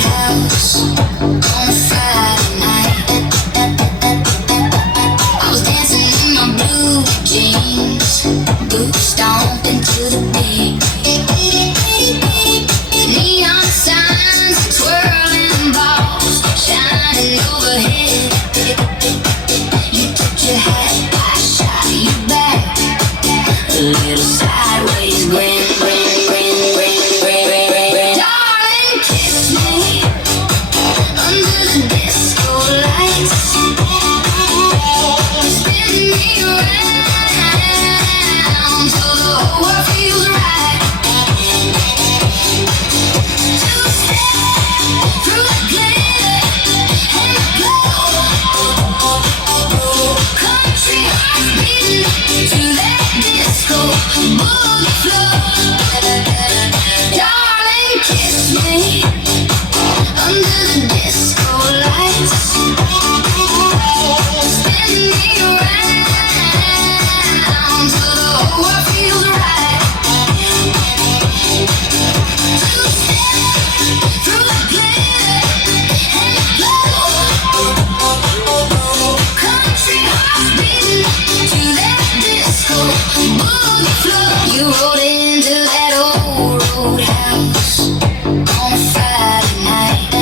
roadhouse on a Friday night. I was dancing in my blue jeans, boots stomping to the beat. Neon signs, twirling balls, shining overhead. You tipped your hat, I shot you back. A little sideways grin, grin, grin, grin, grin, grin, grin. Darling, kiss me under the disco lights. Spin me around till the whole world feels right. Two-step through the glitter and the glow. Country hearts beating to that disco boogie flow. Darling, kiss me under the disco lights. Spin me around till the whole world feels right. Two-step through the glitter and the glow. Country hearts beating to that disco boogie flow. You rolled into that old roadhouse on a Friday night.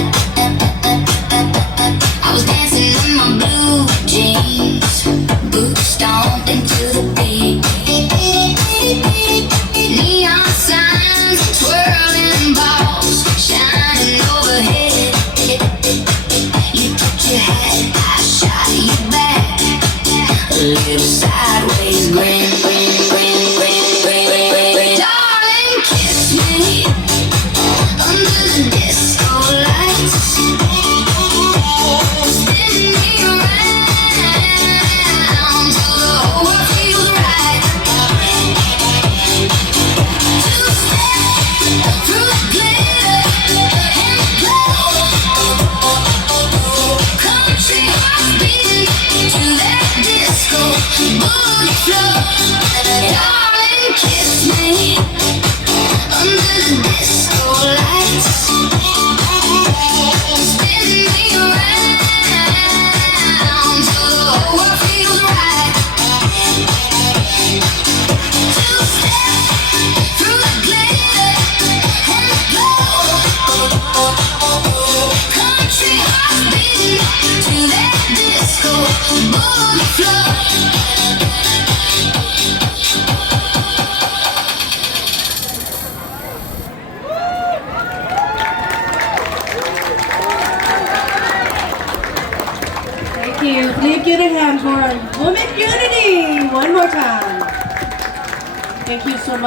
I was dancing in my blue jeans, boots stomping to the beat. Neon signs, twirling balls, shining overhead. You tipped your hat, I shot you back. A little sideways grin, grin, grin, grin, grin, grin, grin, grin. Darling, kiss me under the disco lights. Spin me around till the whole world feels right. Two-step through the glitter and the glow. Country hearts beating to that disco boogie flow. Darling, kiss me under the disco lights. Spin me around till the whole world feels right. Two-step through the glitter and the glow. Country hearts beating to that disco boogie flow. Thank you. Please give a hand for Women Unity one more time. Thank you so much.